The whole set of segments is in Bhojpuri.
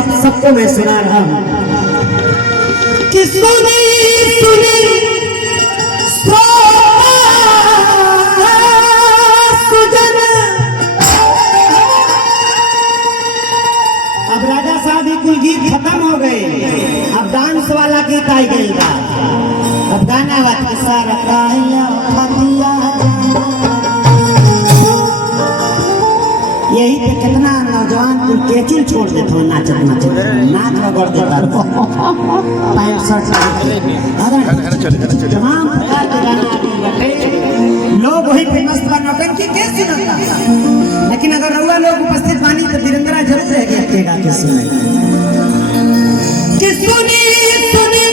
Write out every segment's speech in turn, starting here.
आप सबको मैं सुना रहा हूं कि सुनी सुनी सुजन। अब राजा साहब ही कुल गीत खत्म हो गए, अब डांस वाला गीत आई गई बा। अब गाना बात सारा काया खतिया यही पे कितना नौजवान कुल केचिल छोड़ देते हो, नाचत नाचत नाच रगड़ देता पैंट शर्ट तमाम प्रकार के गाना आगे लोग वही फेमस बा। नौटंकी के सुनता, लेकिन अगर रउआ लोग उपस्थित बानी तो धीरेन्द्रा जरूर रह गया के गा के सुने कि सुनी सुनी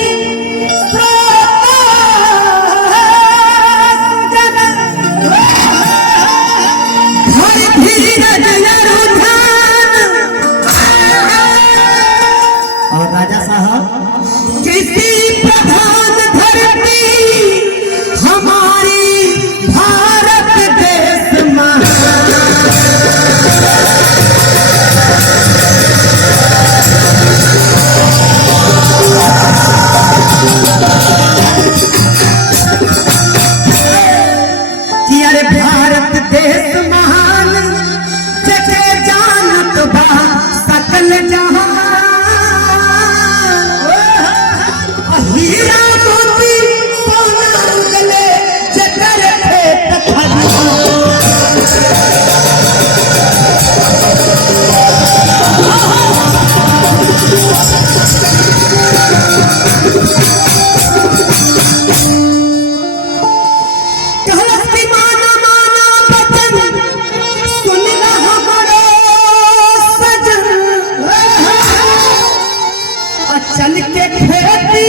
चल के खेती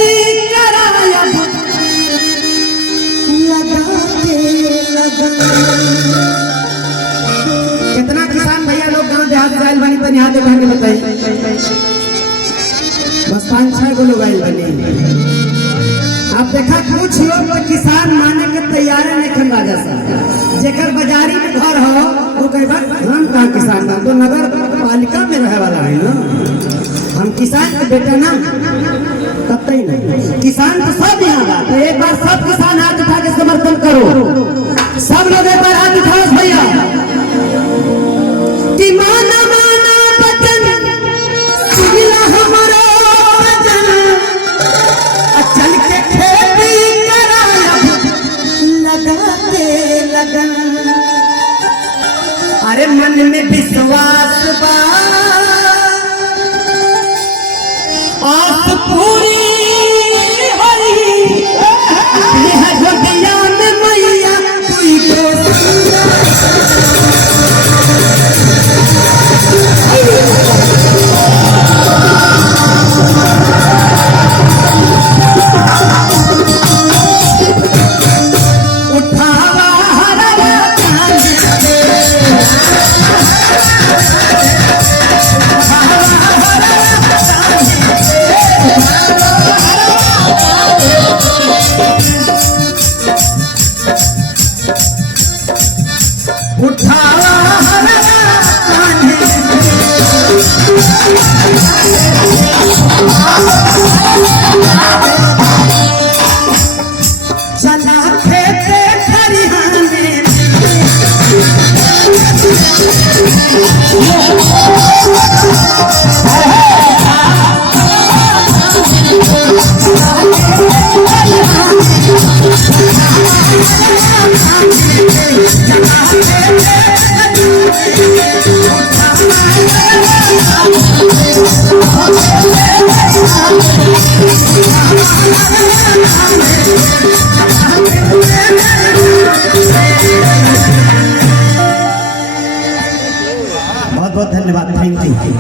कराया लगा के लगा। कितना किसान भैया लोग गांव देहात से आयल बनी तो यहाँ देखा के बताइए, बस 5-6 गो लोग आयल बनी। आप देखा कुछ लोग तो किसान माने के तैयार नहीं खन राजा साहब, जेकर बाजारी में घर हो वो कई बार हम कहा किसान तो नगर पालिका में रहे वाला है ना, हम किसान के बेटा ना कतई नहीं। किसान तो सब यहाँ बा, तो एक बार सब किसान हाथ उठा के समर्थन करो। सब लोग एक बार हाथ उठाओ भैया कि माना माना बचन सुनिला हमारा वचन, चल के खेती कराया लगा के लगन। अरे मन में विश्वास बा आस पूरी हरी गोदिया में मैया कोई उठावा हरा चला खेते खरिहान में बहुत बहुत धन्यवाद, थैंक यू।